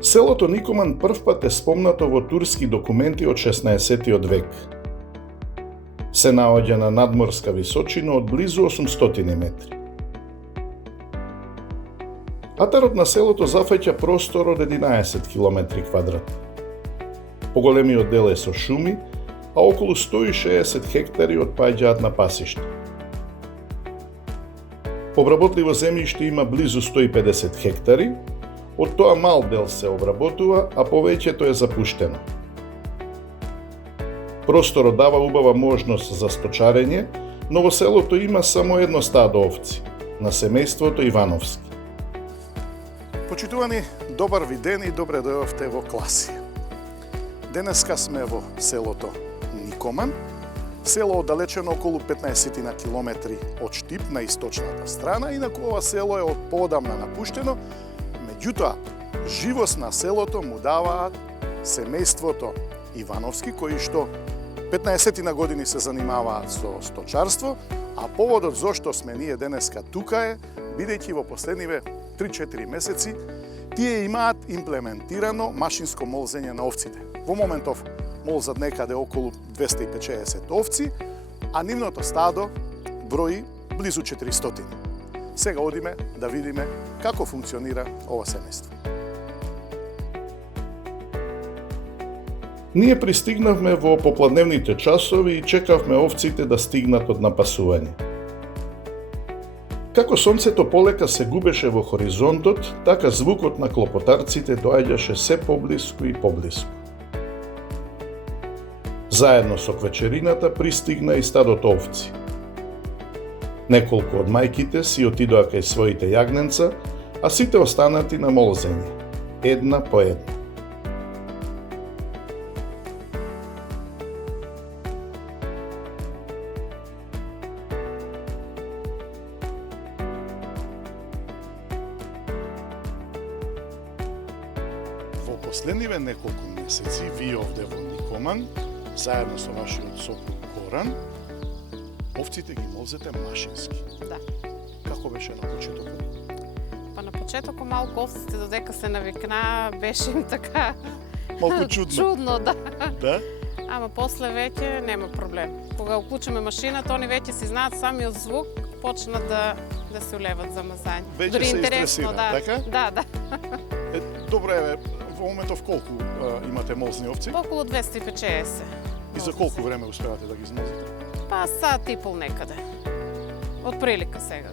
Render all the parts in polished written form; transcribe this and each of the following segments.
Селото Никоман првпат е спомнато во турски документи од 16 век. Се наоѓа на надморска височина од близу 800 метри. Атарот на селото зафаќа простор од 11 км квадратни. Поголемиот дел е со шуми, а околу 160 хектари отпаѓаат на пасишта. Обработливо земјиште има близу 150 хектари, од тоа мал дел се обработува, а повеќето е запуштено. Просторот дава убава можност за сточарење, но во селото има само едно стадо овци, на семејството Ивановски. Почитувани, добар ви ден и добре дојдовте во Класи. Денеска сме во селото Никоман, село оддалечено околу 15 на километри од Штип на источната страна, инаку ова село е од поодамна напуштено, меѓутоа живост на селото му даваат семејството Ивановски, кои што 15 на години се занимаваат со сточарство, а поводот зошто сме ние денеска тука е, бидејќи во последниве 3-4 месеци тие имаат имплементирано машинско молзење на овците. Во моментов молзат некаде околу 250 овци, а нивното стадо брои близу 400. Сега одиме да видиме како функционира ова семејство. Ние пристигнавме во попладневните часови и чекавме овците да стигнат од напасување. Како сонцето полека се губеше во хоризонтот, така звукот на клопотарците доаѓаше се поблиску и поблиску. Заедно со квечерината пристигна и стадото овци. Неколку од мајките си отидоа кај своите јагненца, а сите останати на молзење, една по една. Во последниве неколку месеци, вие овде во Никоман, заедно со вашиот сопруг Горан, овците ги молзете машински. Да. Како беше на почетокот? Па на почетокот малку овците додека се навикнаа, беше им така Малку чудно. чудно, да. Да? Ама после веќе нема проблем. Кога уклучиме машината, они веќе си знаат самиот звук, почнат да се улеват за мазање. Веќе Дори се интересно, истресира, да. така? Да. Добро е, во моментов колку имате молзни овци? Околу 250. И за колку време успевате да ги измолзите? Па сат и пол некаде. Од прилика сега.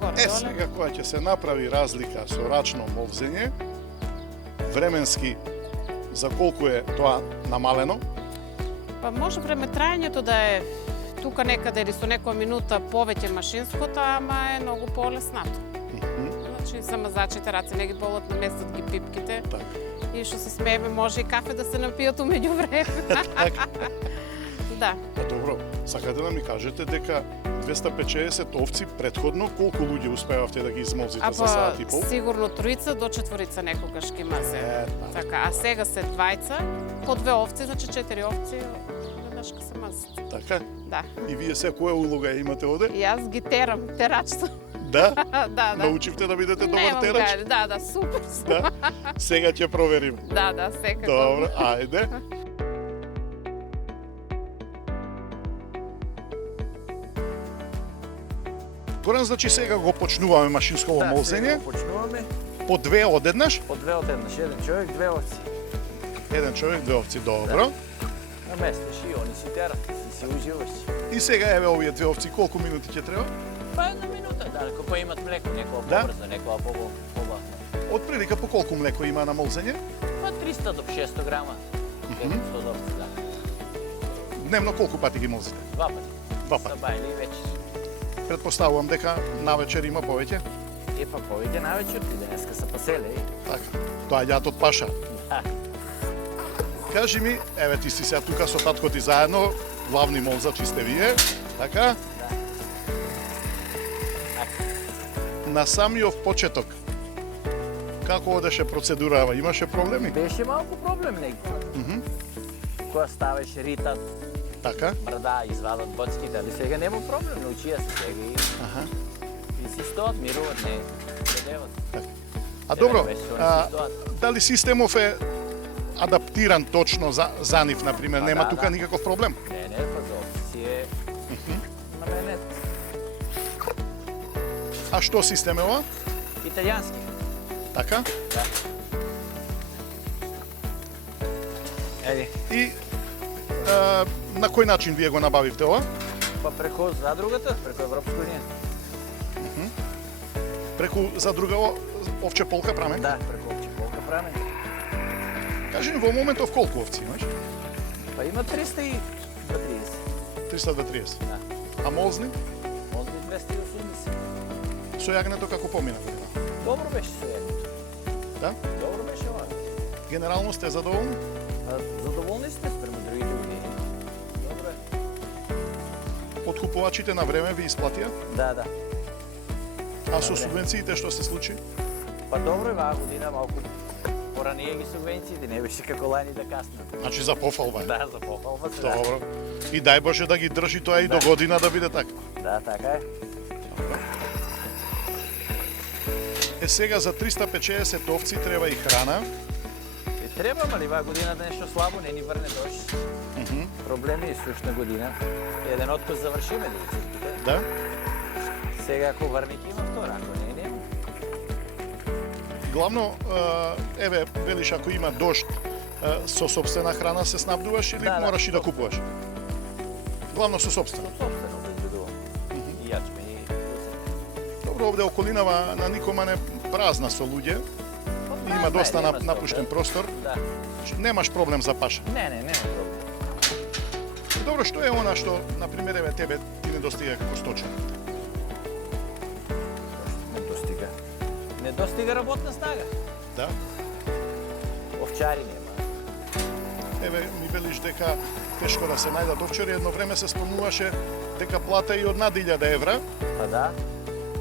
Горе доле. Сега кога ќе се направи разлика со рачно молзење, временски за колку е тоа намалено? Па може време трајањето да е тука некаде или со некоја минута повеќе машинското, ама е многу полеснато. Значи за мазачите раце не ги болат, наместат ги пипките. Така. И што се смееме, може и кафе да се напијат умеѓу време. Да. Па добро, сакате да ми кажете дека 250 овци предходно колку луѓе успевавте да ги измолзите за саат и пол? Сигурно 3 до 4 некогаш ги мазе. Така, а сега се 2, по 2 овци, значи 4 овци веднаш ка се мазат. Така? Да. И вие се која улога имате оде? И јас ги терам, терачство. Да? Да. Научивте да бидете добар Немам терач? гајде, да, супер. Да? Сега ќе проверим. Да, секако. Добро, ајде. Горан, значи сега го почнуваме машинсково молзење. Сега го почнуваме. По 2 одеднаш? По 2 одеднаш. Еден човек, 2 овци. Еден човек, 2 овци, добро. Наместиш и они си терат, си уживаш. И сега еве овие 2 овци, колку минути ќе треба? Па една минута, да, ако имат млеко, некоја Да? побрза, некоја побахна. Од прилика по колку млеко има на молзење? Па 300 до 600 грама. 100 овци, да. Дневно колку пати ги молзите? 2 пати. Два пати. Саба или вечер. Предпоставувам дека навечер има повеќе. Па повеќе навечер, ти денеска се поселе. Така. Доаѓаат од паша. Да. Кажи ми, еве ти си сега тука со татко ти заедно, главни молзачи сте вие, така? Да. На самиот почеток, како одеше процедурава? Имаше проблеми? Беше малку проблем негде. Кога ставеше ритат, Така? мрда, извадат боцките, али сега нема проблем, научија се сега и си стоат, мируват, не деват. Така. А добро, Веќе они си дали системов е адаптиран точно за нив, например, Па нема да, тука да. никаков проблем? Не, па за овци си е наменет. А што систем е ова? Италијански. Така? Да. Еди, И на кој начин вие го набавивте ова? па преку задругата, преку Европска унија. Преку задруга овче полка прамен? Да, преку овче полка прамен. Кажи ми, во моментов колку овци имаш? Па има 330. 330. Да. А молзни? Може би 280. Со јагнето како помина година? Добро беше се јагнето. Да? Добро беше ова. Генерално сте задоволни? А, задоволни сте спрема другите години. Добро е. Откупувачите на време ви исплатија? Да, да. А со Добре. субвенциите што се случи? Па добро е ваа година, малку поранije ги субвенциите, не беше како лани да касно. Значи за пофалба е. Да, за похвалба се. Да. Добро. И дај Боже да ги држи тоа и до Да. година да биде така. Да, така е. Е сега за 350 овци треба и храна. И треба, мали ваа година да нешто слабо, не ни врне дожд. Проблеми и сушна година. Еден откос завршиме да ги Да? Сега ако врне ќе има втора, ако не, нема. Главно, еве, велиш ако има дожд, со сопствена храна се снабдуваш или Да, да, мораш и да сопствена. купуваш? Главно со сопствена. Собствено обезбедувам. И јачме и Добро, овде околинава на Никоман е празна со луѓе. Има доста напуштен простор. Да. Немаш проблем за паша. Не, нема проблем. Добро, што е она што, например, еве тебе ти недостига како сточар? Не достига. Не достига работна снага. Да? Овчари нема. Еве, ми велиш дека тешко да се најдат овчари, едно време се спомнуваше дека плата и од над 1000 евра, Па да.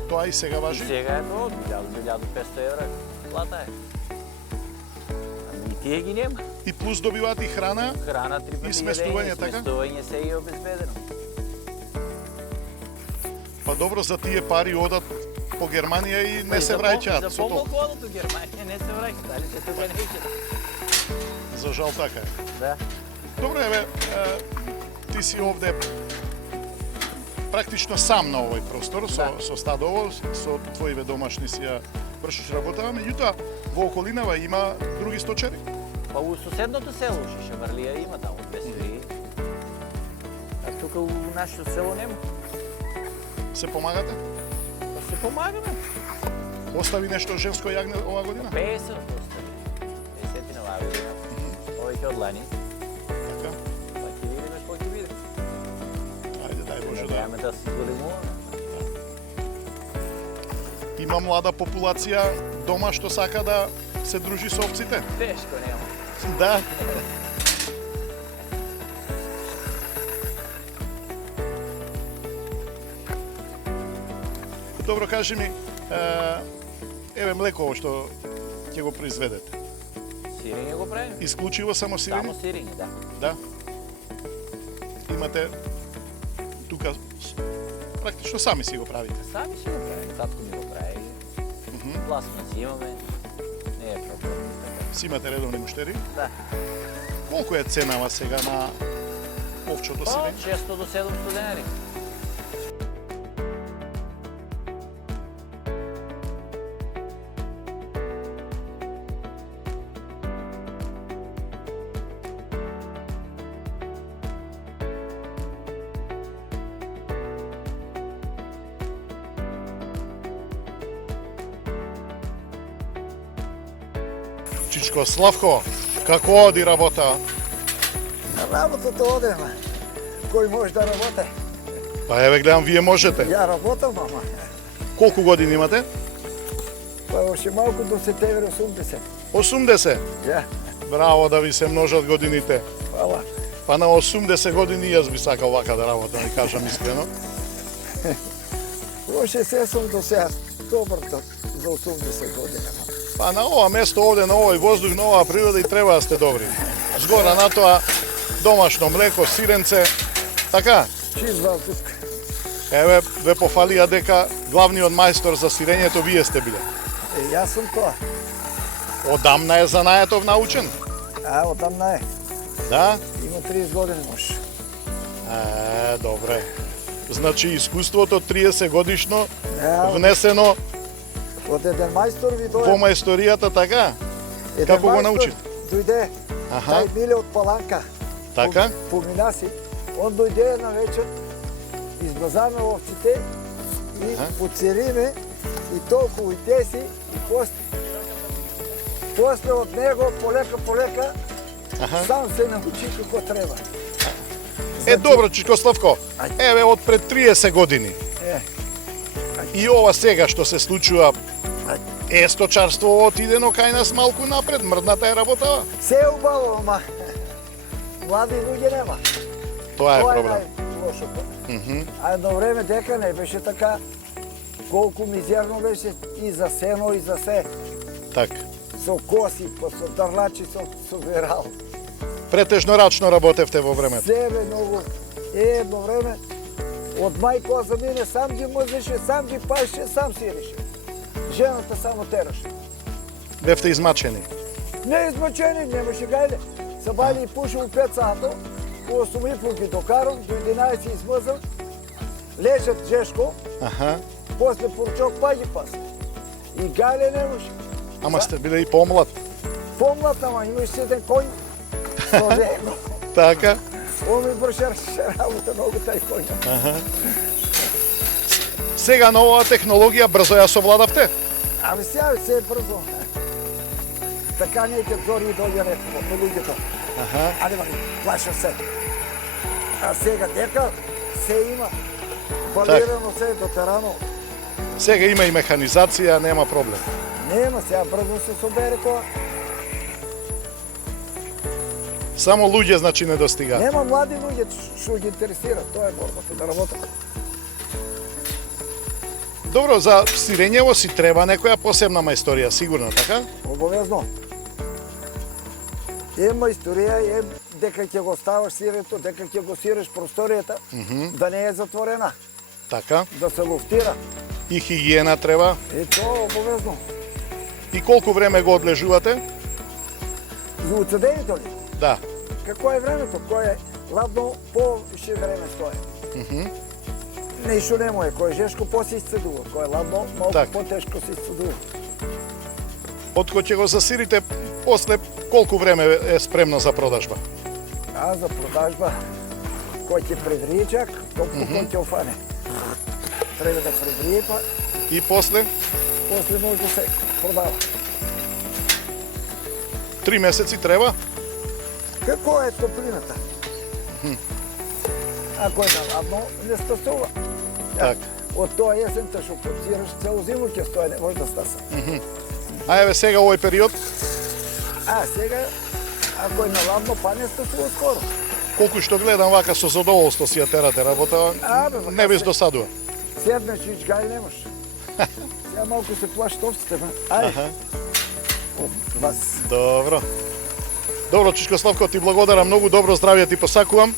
тоа и сега И важи. сега е тоа, 1500 евра плата е. Ами и тие ги нема. И плюс добиваат и храна, Храна 3 пати И сместување, јадење, така? сместување се и обезбедено. па добро за тие пари одат по Германија и не се враќаат За со тоа. помалку одат у Германија, не се враќаат, дали се тука неќе. За жал така е. Да. Добро, еве, ти си овде практично сам на овој простор, со стадово, со твоиве домашни си ја вршиш работа, меѓутоа во околинава има други сточари. Па у соседното село, Шишеврлија, има таму 2 свири. А тука у нашето село нема. Се помагате? Па се помагаме. Остави нешто женско јагне ова година? 50 остави. 50 на оваа година. Овој од лани. Така. Па ќе видиме што ќе биде. Ајде, дај Боже да. Надејаме да се зголемуваме. Има млада популација дома што сака да се дружи со овците. Тешко нема. Да. Добро, кажи ми, еве млеково што ќе го произведете. Сирење го правиме. Исклучиво само сирење? Само сирење, да. Да. Имате тука практично сами си го правите. Сами си го правиме. Татко ми го прави. Пластмаси имаме. Не е проблем. Си имате редовни муштери. Да. Колку е ценава сега на овчото Па, сирење? 600 до 700 денари. Чичко Славко, како оди работа? Работата оде, ма. Кој може да работи? Па еве гледам, вие можете. Ја работам, ама. Колку години имате? Па още малку до септември 80. 80. Ја, Браво да ви се множат годините. фала. Па на 80 години јас би сакал вака да работам, да кажам искрено. Още се сум до сега добар за 80 година. Па на ова место овде, на овој воздух, на оваа природа и треба да сте добри. Згора на тоа домашно млеко, сиренце, така? Чист воздух. Еве, ве пофалија дека главниот мајстор за сирењето вие сте биле. Јас сум тоа. Одамна е занаетов научен? Одамна е. Да? Има 30 години може. Добре. Значи искуството 30 годишно внесено Од еден мајстор ви во дојде. мајсторијата, така? Како го научи? Дојде, тај Миле од Паланка. Така? Помина си. Он дојде една вечер, избазаме овците и поцериме и толку и теси и после од него полека сам се научи како треба. Добро, Чичко Славко. Еве од пред 30 години. И ова сега што се случува, сточарство отидено кај нас малку напред, мрдната е работава. Се е убаво, ама млади луѓе нема. Тоа е проблем. Тоа е најлошото. А едно време дека не беше така, колку мизерно беше и за сено и за се. Така. Со коси, со дарлачи, со верал. Претежно рачно работевте во времето. Себе многу. Едно време од мајко за мене сам ги мозеше, сам ги паеше, сам сирише. Жената само тераше. Бевте измачени. Не измачени, немаше гајле. Сабали и пуши у 5 сато, у 8:30 ги докарам, до 11 измазам, лежат жешко, после порчок па ги паса. И гајле немаше. Ама сте биле и помлад. Помлад, ама имаше еден коњ со него. Така? Он ми брошерше работа многу тај коњ. Сега на оваа технологија брзо ја совладавте? Ами сега се брзо. Така неќе зори дојде некако на луѓето. Али мали, плаша се. А сега дека се има. Балирано се дотерано. Сега има и механизација, нема проблем. Нема, сега брзо се собере тоа. Само луѓе значи не достигаат. Нема млади луѓе што ги интересира, тоа е борбата да работат. Добро, за сирењево си треба некоја посебна мајсторија, сигурно, така? Обовезно. Е мајсторија, е дека ќе го ставаш сирето, дека ќе го сиреш просторијата, да не е затворена, Така. да се луфтира. И хигиена треба. Тоа обовезно. И колку време го одлежувате? За уцедењето ли? Да. Какво е времето? Кој е ладно, повише време стои. Нешто не може, кој е жешко после исцедува, кој е ладно, малку потешко се исцедува. Откако ќе го засирите, после колку време е спремно за продажба? За продажба, кој ќе преврие чак, толку кој ќе офане. Треба да преврие па... И после? После може да се продава. 3 месеци треба? Како е топлината? Ако е наладно, не стасува. Так. Од тоа есента што подсираш, цело зиму ќе стои, не може да стаса. А еве сега овој период? Сега, ако е наладно, па не стасува скоро. Колку што гледам вака со задоволство си ја терате работа, не без досадува. Седнеш и гај немаш. Сега малку се плашат овците, ајде. Добро. Добро, Чичко Славко, ти благодарам, многу добро здравје ти посакувам.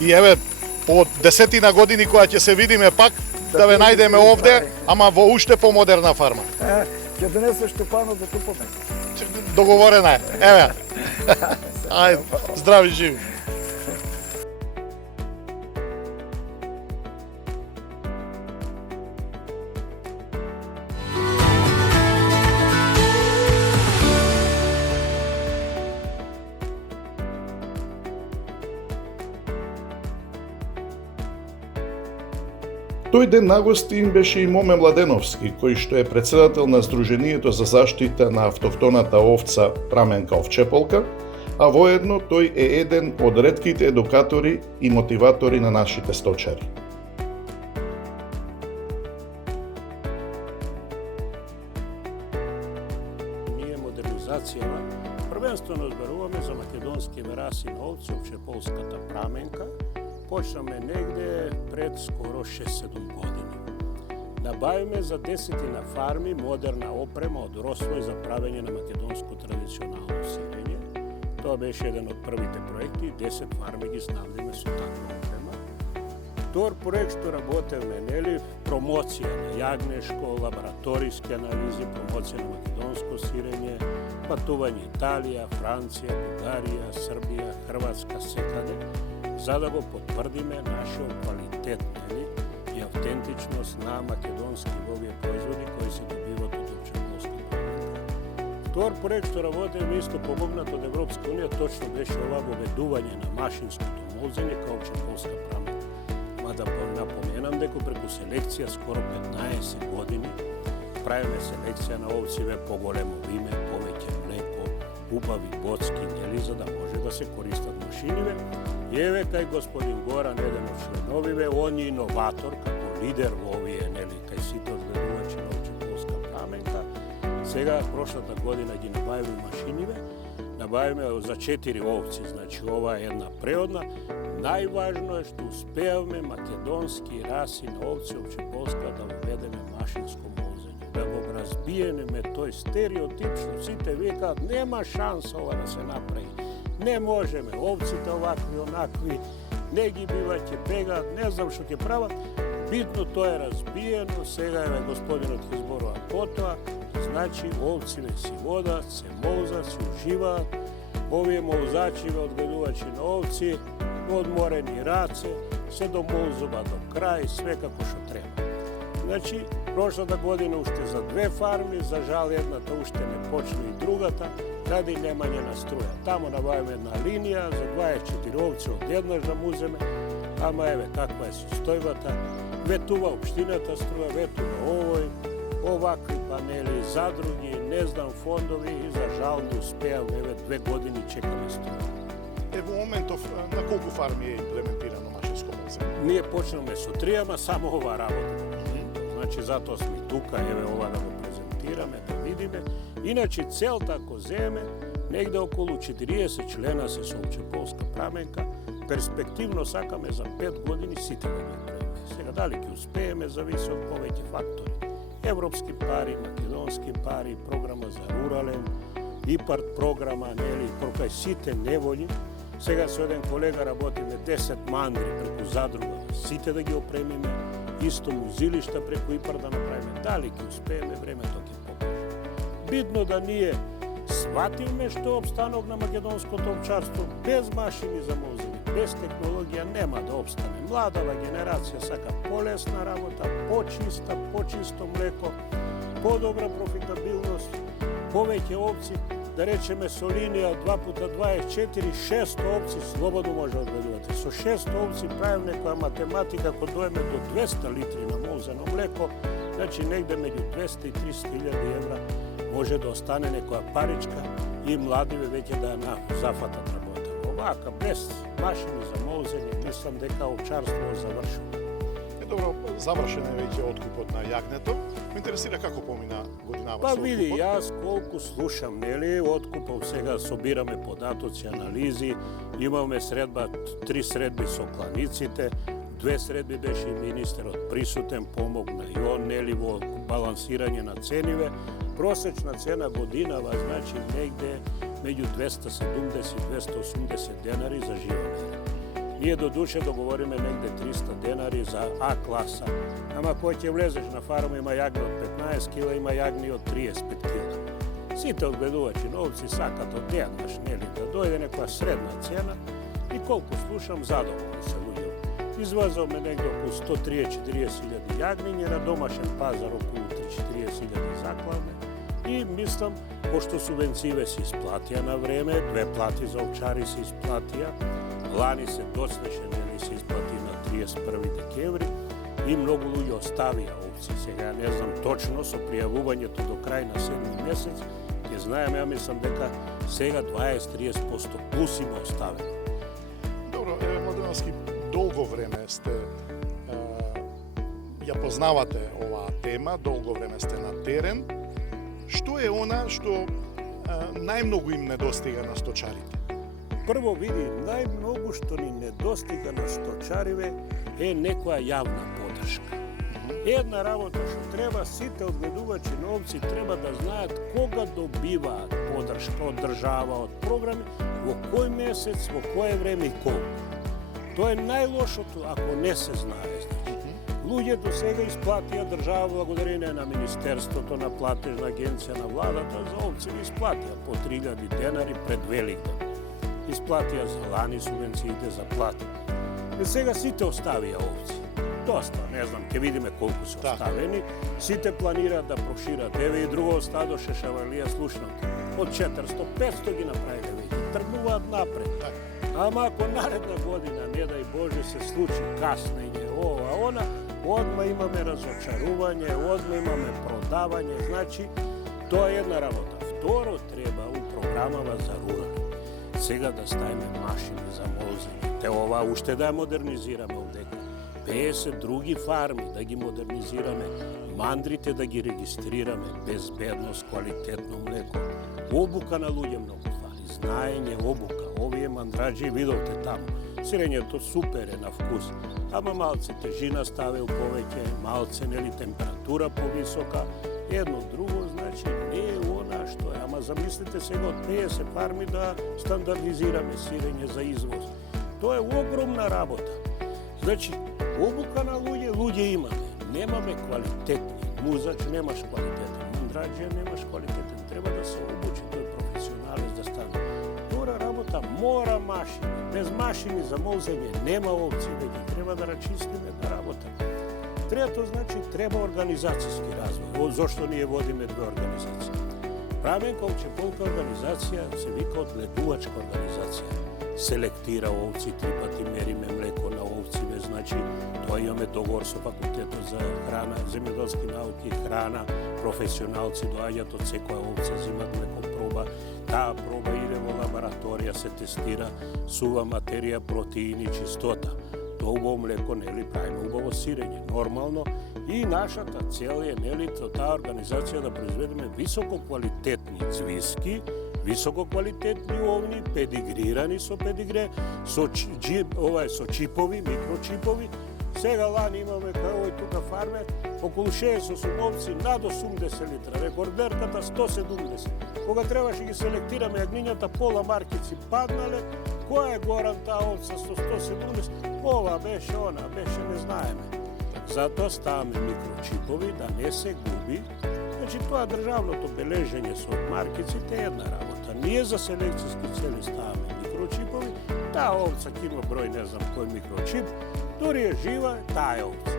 И еве, по 10 години која ќе се видиме пак, да ве најдеме овде, ама во уште помодерна фарма. Ќе донесеш тупано да тупаме. Договорена е. Еве. Ајде, здрави живи. Тој ден на гости им беше и Моме Младеновски, кој што е председател на Сдруженијето за заштита на автохтоната овца Праменка овчеполка, а воедно тој е еден од ретките едукатори и мотиватори на нашите сточари. Ние модернизацијава првенствено зборуваме за македонските раси на овце, овчеполската Праменка. Почнаме негде пред скоро 6-7 години. Набавиме за 10 фарми модерна опрема од роство и за правење на македонско традиционално сирење. Тоа беше еден од првите проекти, 10 фарми ги снабдиме со таква опрема. Втор проект што работевме, нели, промоција на јагнешко, лабораториски анализи, промоција на македонско сирење, патување Италија, Франција, Бугарија, Србија, Хрватска, секаде, за да го потврдиме нашиот квалитет, нели, и автентичност на македонски овие производи кои се добиваат од Овчеполска праменка. Втор проект што работевме исто помогнат од Европска унија точно беше ова воведување на машинското молзење као Овчеполска праменка. Да напоменам дека преку селекција скоро 15 години правиме селекција на овциве поголемо виме, повеќе млеко, убави боцки, нели, за да може да се користат машиниве. И еве кај господин Горан, еден од членовиве, он е иноватор, како лидер во овие, нели, кај сите одгледувачи на Овчеполска праменка. Сега, прошлата година ги набавиме машиниве, набавиме за 4 овци, значи ова е една преодна. Најважно е што успеавме македонски раси на овци Овчеполска да введеме машинско молзење, да го разбиенеме тој стереотип што сите викаат нема шанса ова да се направи. Не можеме, овците овакви, онакви, не ги бива, ќе бегаат, не знам што ќе прават. Битно тоа е разбиено, сега е господинот ќе зборува потоа, значи овциве си водат, се молзат, се уживаат, овие молзачиве одгледувачи на овци, одморени раце, се домолзува до крај, све како што треба. Значи, прошлата година уште за 2 фарми, за жал едната уште не почне и другата, ради немање на струја. Тамо набавиме една линија, за 24 овци одеднаш да муземе, ама еве каква е состојбата, ветува општината струја, ветува овој, овакви панели, задруги, не знам, фондови и за жал не успеавме, еве 2 години чекаме струја. Во моментов на колку фарми е имплементирано машинско молзење? Ние почнеме со 3, ама само ова работа. Значи, затоа сме тука, еве ова да го презентираме, да видиме. Иначе целта, ако земе, негде околу 40 члена се со Овчеполска праменка, перспективно сакаме за 5 години сите да ги правиме. Сега дали ќе успееме, зависи од повеќе фактори. Европски пари, македонски пари, програма за рурален, ИПАРТ програма, нели, прокај сите неволји. Сега со еден колега работиме 10 мандри преку задруга, сите да ги опремиме, исто музилишта преку ИПАРТ да направиме. Дали ќе успееме, времето ќе покаже. Битно да ние сватиме што е обстанок на македонското овчарство, без машини за молзење, без технологија нема да обстане. Младава генерација сака полесна работа, почисто млеко, подобра профитабилност, повеќе овци, да речеме со линија 2 пута 24, 600 овци слободно може да одгледувате. Со 600 овци правим некоја математика, кога доеме до 200 литри на молзено млеко, значи негде меѓу 200 и 300 илјади евра може да остане некоја паричка и младиве веќе да на зафатат работа. Овака, без машини за молзење, мислам дека овчарство завршува. Добро, завршен е веќе откупот на јагнето. Ме интересира како помина годинава со откупот. Види, јас колку слушам, нели, откупов сега собираме податоци, анализи, имаме средба, 3 средби со кланиците, 2 средби беше и министерот присутен, помогна и он, нели, во балансирање на цениве. Просечна цена годинава, значи, негде меѓу 270 и 280 денари за жива мера. Ние до душе договориме негде 300 денари за А класа. Ама кој ќе влезеш на фарма, има јагни од 15 кила, има јагни од 35 кила. Сите одгледувачи на овци сакат од еднаш, нели, да дојде некоја средна цена и колку слушам, задоволни се луѓе. Извазовме негде околу 130-40 илјади јагниња, на домашен пазар околу 3-40 илјади заклавне и мислам, пошто субвенциве се исплатија на време, 2 плати за овчари се исплатија, лани се доцнеше, нели, се исплати на 31 декември и многу луѓе оставија овци. Сега не знам точно со пријавувањето до крај на 7 месец, ќе знаеме, ја мислам дека сега 20-30% плюс има оставено. Добро, Младеновски, долго време сте ја познавате оваа тема, долго време сте на терен. Што е она што најмногу им недостига на сточарите? Прво, види, најмногу што ни недостига на сточариве е некоја јавна подршка. Една работа што треба, сите одгледувачи на овци треба да знаат кога добиваат подршка од држава, од програми, во кој месец, во кое време и колку. Тоа е најлошото ако не се знае. Луѓе до сега исплатија држава благодарение на Министерството, на платежна агенција, на владата, за овци ги исплатија по 3000 денари пред Великден. Исплатија за лани субвенциите за плати. И сега сите оставија овци. Доста, не знам, ќе видиме колку се оставени. Сите планираат да прошират. Еве и друго стадо Шешавалија слушнам. Од 400-500 ги направиле веќе. Тргнуваат напред. Ама ако наредна година, не дај Боже, се случи каснење, ова, она, одма имаме разочарување, одма имаме продавање, значи, тоа е една работа. Второ, треба у програмава за рурали. Сега да ставиме машини за молзење. Те ова уште да ја модернизираме овдека. 50 други фарми да ги модернизираме, мандрите да ги регистрираме, безбедност, квалитетно млеко. Обука на луѓе многу фали, знаење, обука. Овие мандраџи видовте таму. Сирењето супер е на вкус, ама малце тежина ставил повеќе, малце нели температура повисока, едно друго, значи не е она што е. Ама замислите сега од 50 фарми да стандардизираме сирење за извоз. Тоа е огромна работа. Значи, обука на луѓе имаме, немаме квалитетни. Музач немаш квалитетен, мандраџија немаш квалитетен. Треба да се обучи тој професионалец да стане. Тора работа мора машини. Без машини за молзење нема овци, веќе треба да рачистиме да работа. Трето, значи, треба организацијски развој. Зошто ние водиме две организации? Праменка овчеполка организација се вика одгледувачка организација. Селектира овци, 3 пати мериме млеко на овциве, значи тоа имаме договор со факултетот за храна, земјоделски науки, храна, професионалци доаѓаат од секоја овца, земат млеко проба, таа проба иде во лабораторија, се тестира, сува материја, протеини, чистота. Тоа убаво млеко, нели, правиме убаво сирење, нормално, и нашата цел е, нели, таа организација да произведеме висококвалитетни цвиски, висококвалитетни овни, педигрирани со педигре, со чипови, микрочипови. Сега лани имаме кај овој тука фармер, околу 60 овци над 80 литра, рекордерката 170. Кога требаше ги селектираме јагнињата, пола маркици паднале, која е горан таа овца со 170, ова беше она, беше не знаеме. Затоа ставаме микрочипови да не се губи. Значи тоа државното бележење со маркиците е една работа. Ние за селекцијски цели ставаме микрочипови, таа овца ќе има број не знам кој микрочип, дори е жива, таа е овца.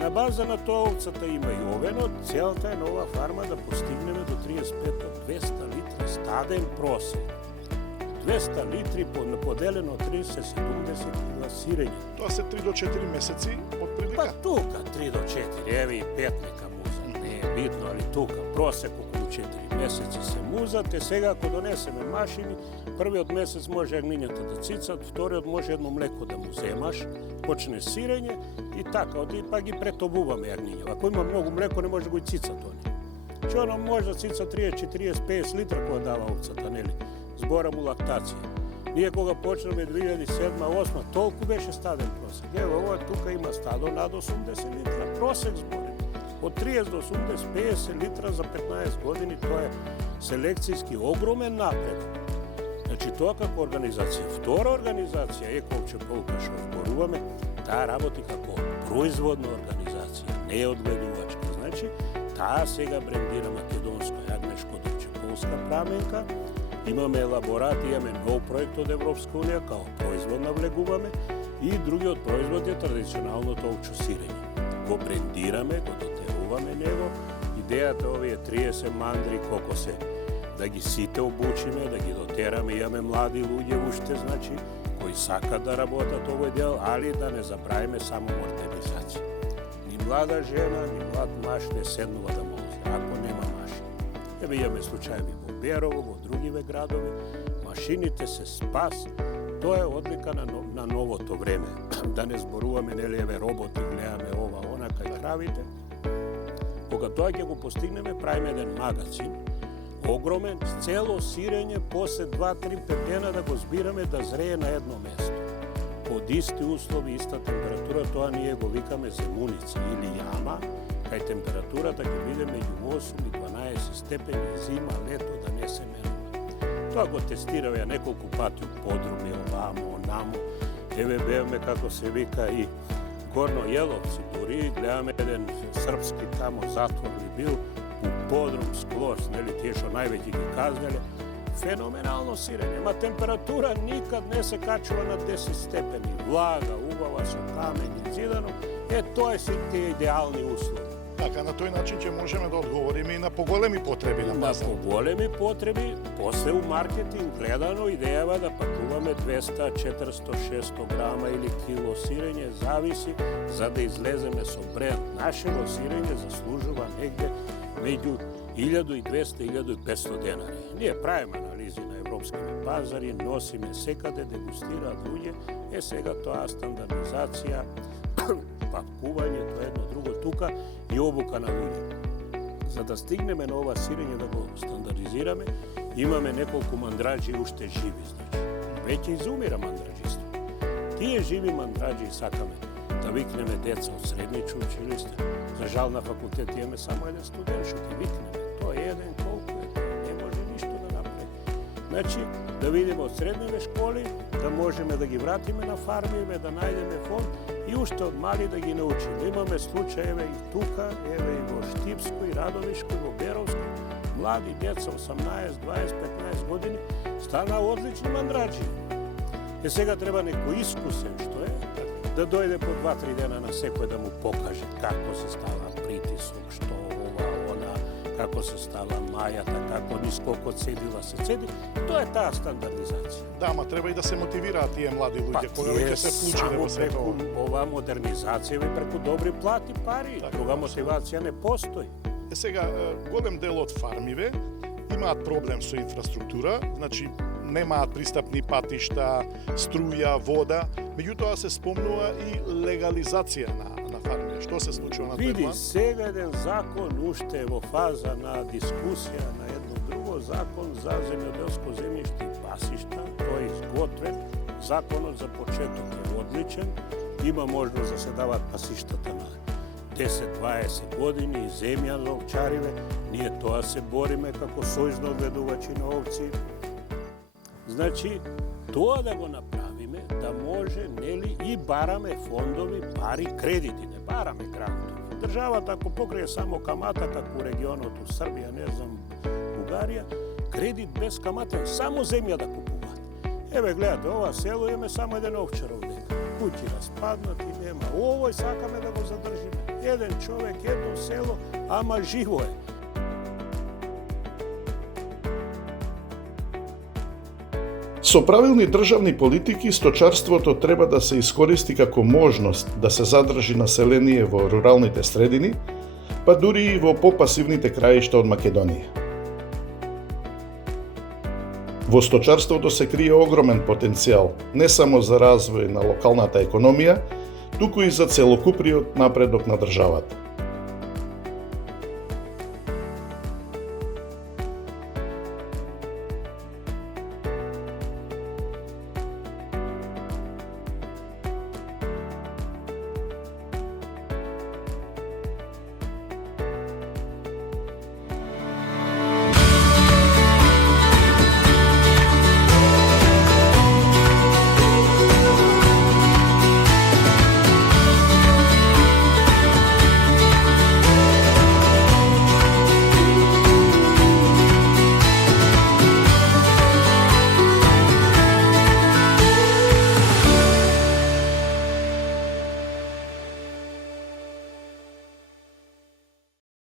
На база на тоа овцата има и овено, целта е на ова фарма да постигнеме до 35-200 литра стаден просек. 200 литри поделено 30-70 кила сирење. Тоа се 3 до 4 месеци од прилика. Па тука 3 до 4, еве и 5 нека музат, не е битно, али тука просек околу 4 месеци се музат, сега ако донесеме машини, првиот месец може јагнињата да цицат, вториот може едно млеко да му земаш, почне сирење и така, па ги претобуваме јагниња. Ако има многу млеко, не може да го и цицат они. Че оно може да цица 30, 40, 50 литра која дава овцата, нели? Збора му лактација. Ние кога почнеме 2007-2008, толку беше стаден просек. Ево, ова тука има стадо над 80 литра. Просек зборим. Од 30 до 80, 50 литра за 15 години, тоа е селекцијски огромен напред. Значи, тоа како организација. Втора организација, Овчеполка, што зборуваме, таа работи како производна организација, не е одгледувачка. Значи, таа сега брендира македонско јагнешко овчеполска праменка. Имаме елаборат, имаме нов проект од Европска унија, као производ навлегуваме, и другиот производ е традиционалното овчо сирење. Го брендираме, го дотеруваме него. Идејата овие 30 мандри кокосе да ги сите обучиме, да ги дотераме, имаме млади луѓе уште, значи, кои сакат да работат овој дел, али да не забравиме само модернизација. Ни млада жена, ни млад маж не седнува да молзи, ако нема машини. Еве имаме случаеви во Берово, во другиве градови, машините се спас, тоа е одлика на новото време. Да не зборуваме, нели, еве роботи, гледаме ова, она, кај кравите. Кога тоа ќе го постигнеме, правиме еден магазин, огромен, цело сирење, после 2-3-5 дена да го збираме да зрее на едно место. Под исти услови, иста температура, тоа ние го викаме земуница или јама, кај температурата ќе биде меѓу 8 и 12 степени, зима, лето, да не се мерува. Тоа го тестираме неколку пати у подруми, овамо, онамо. еве бевме, како се вика, и Горно Јеловци, дури гледаме еден српски тамо затворни бил, у подрум склос, нели, тие што највеќе ги казнеле, феноменално сирење, ма температура никад не се качува на 10 степени, влага, убава со камењи, зидано, тоа се тие идеални услови. Така, на тој начин ќе можеме да одговориме и на поголеми потреби на пазар. На поголеми потреби, после у маркетинг гледано идејава да пакуваме 200, 400, 600 грама или кило сирење, зависи, за да излеземе со бренд. Нашето сирење заслужува негде меѓу 1200 и 1500 денари. Ние правиме анализи на европските пазари, носиме секаде, дегустираат луѓе, сега тоа стандардизација, пакување, тоа едно друго тука и обука на луѓе. За да стигнеме на ова сирење да го стандардизираме, имаме неколку мандраџи уште живи, значи. Веќе изумира мандраџиство. Тие живи мандраџи сакаме да викнеме деца од средничко училиште. За жал на факултет имаме само еден студент што ќе викнеме. Тоа е еден колку е, не може ништо да направи. Значи, да видиме од средните школи, да можеме да ги вратиме на фармиве, да најдеме фонд и уште од мали да ги научиме. Имаме случаи, еве и тука, еве и во Штипско, и Радовишко, и во Беровско, млади деца, 18, 20, 15 години, стана одлични мандраџи. Сега треба некој искусен, што е, да дојде по 2-3 дена на секој да му покаже како се става притисок, што ова, она, како се става мајата, како нискокот седила се цеди. Тоа е таа стандардизација. Да, ма треба и да се мотивираат тие млади луѓе кои ќе се вклучиле во сето ова. Ова модернизација и преку добри плати пари, друга мотивација не постои. Сега, голем дел од фармиве имаат проблем со инфраструктура, значи немаат пристапни патишта, струја, вода, меѓутоа се спомнува и легализација на фармиве. Што се случува на тој план? Види, сега еден закон уште во фаза на дискусија на едно друго закон за земјоделско земјиште и пасишта, тој е изготвен, законот за почеток е одличен, има можност да се дават пасиштата на 10-20 години и земја за овчариве, ние тоа се бориме како сојузно одгледувачи на овци. Значи, тоа да го направиме, да може, нели, и бараме фондови, пари, кредити, не бараме грантови. Државата, ако покрие само камата, како регионот у Србија, не знам, Бугарија, кредит без каматен, само земја да купуваат. Еве, гледате, ова село имаме само еден овчар овдека. Куќи распаднати, нема. Овој сакаме да го задржиме. Еден човек, едно село, ама живо е. Со правилни државни политики, сточарството треба да се искористи како можност да се задржи население во руралните средини, па дури и во попасивните краишта од Македонија. Во сточарството се крие огромен потенцијал, не само за развој на локалната економија, туку и за целокупниот напредок на државата.